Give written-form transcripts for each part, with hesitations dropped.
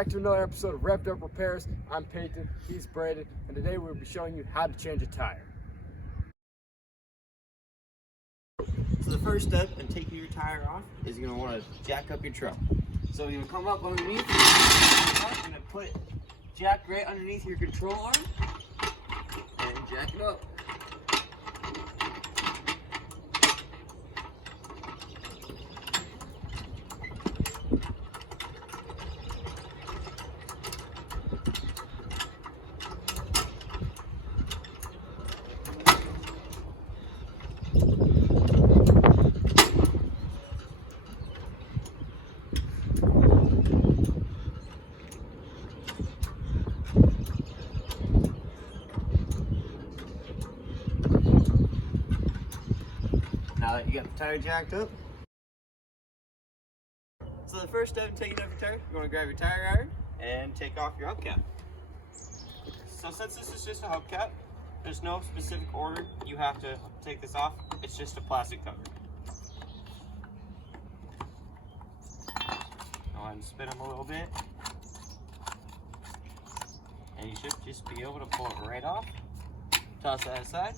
back to another episode of Revved Up Repairs. I'm Peyton, he's Brayden, and today we'll be showing you how to change a tire. So the first step in taking your tire off is you're going to want to jack up your truck. So you're going to come up underneath, you're going to put it jack right underneath your control arm and jack it up. Now that you got the tire jacked up. So the first step in taking off your tire, you want to grab your tire iron and take off your hubcap. So since this is just a hubcap, there's no specific order you have to take this off. It's just a plastic cover. Go ahead and spin them a little bit. And you should just be able to pull it right off. Toss that aside.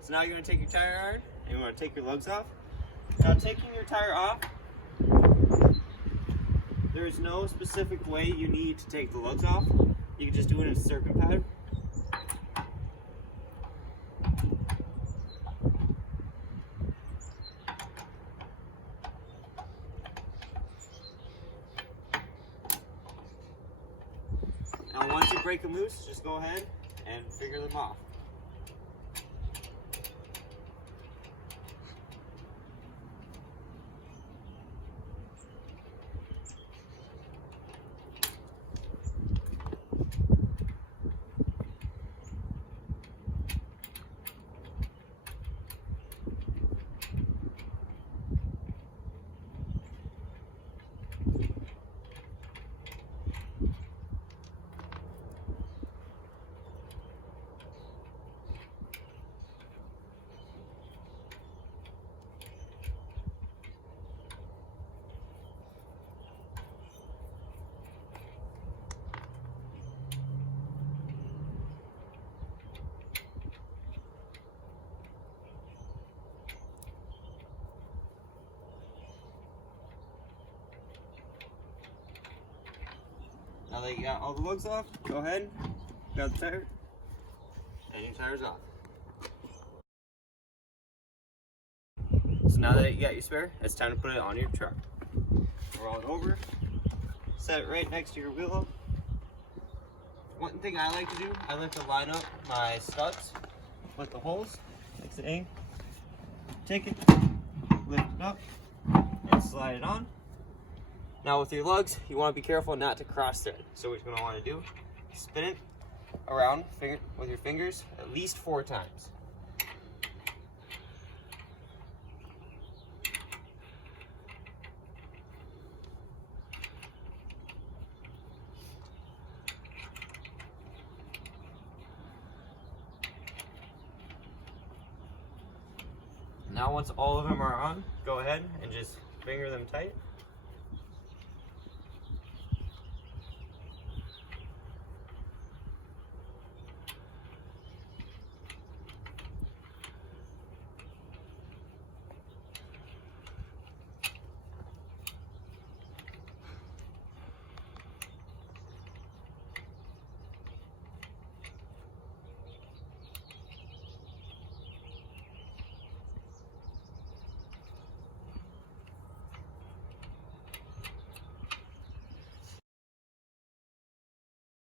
So now you're going to take your tire iron and you want to take your lugs off. Now taking your tire off, there is no specific way you need to take the lugs off. You can just do it in a circuit pattern. Now once you break them loose, just go ahead and figure them off. Now that you got all the lugs off, go ahead, grab the tire, and your tire's off. So now that you got your spare, it's time to put it on your truck. Roll it over, set it right next to your wheel hub. One thing I like to do, I like to line up my studs with the holes, like the A. Take it, lift it up, and slide it on. Now with your lugs, you want to be careful not to cross thread. So what you're going to want to do, spin it around with your fingers at least 4 times. Now once all of them are on, go ahead and just finger them tight.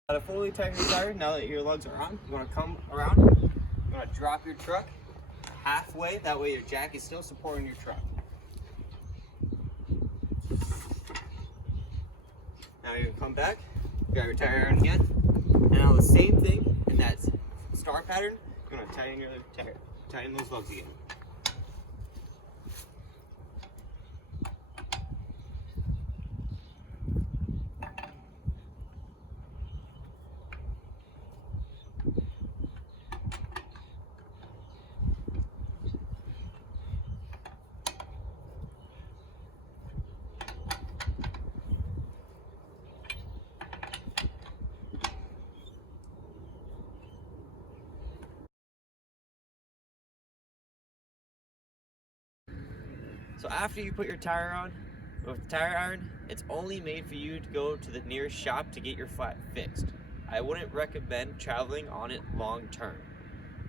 To fully tighten your tire, now that your lugs are on, you want to come around, you want to drop your truck halfway, that way your jack is still supporting your truck. Now you're going to come back, grab your tire iron again, and now the same thing in that star pattern, you're going to tighten your tire, tighten those lugs again. So after you put your tire on, with the tire iron, it's only made for you to go to the nearest shop to get your flat fixed. I wouldn't recommend traveling on it long term.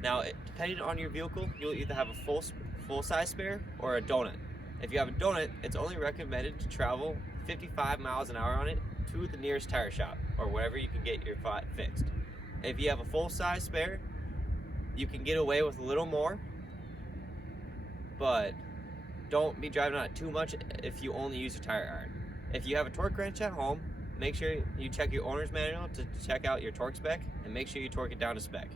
Now, depending on your vehicle, you'll either have a full size spare or a donut. If you have a donut, it's only recommended to travel 55 miles an hour on it to the nearest tire shop or wherever you can get your flat fixed. If you have a full size spare, you can get away with a little more, but don't be driving on it too much if you only use your tire iron. If you have a torque wrench at home, make sure you check your owner's manual to check out your torque spec and make sure you torque it down to spec.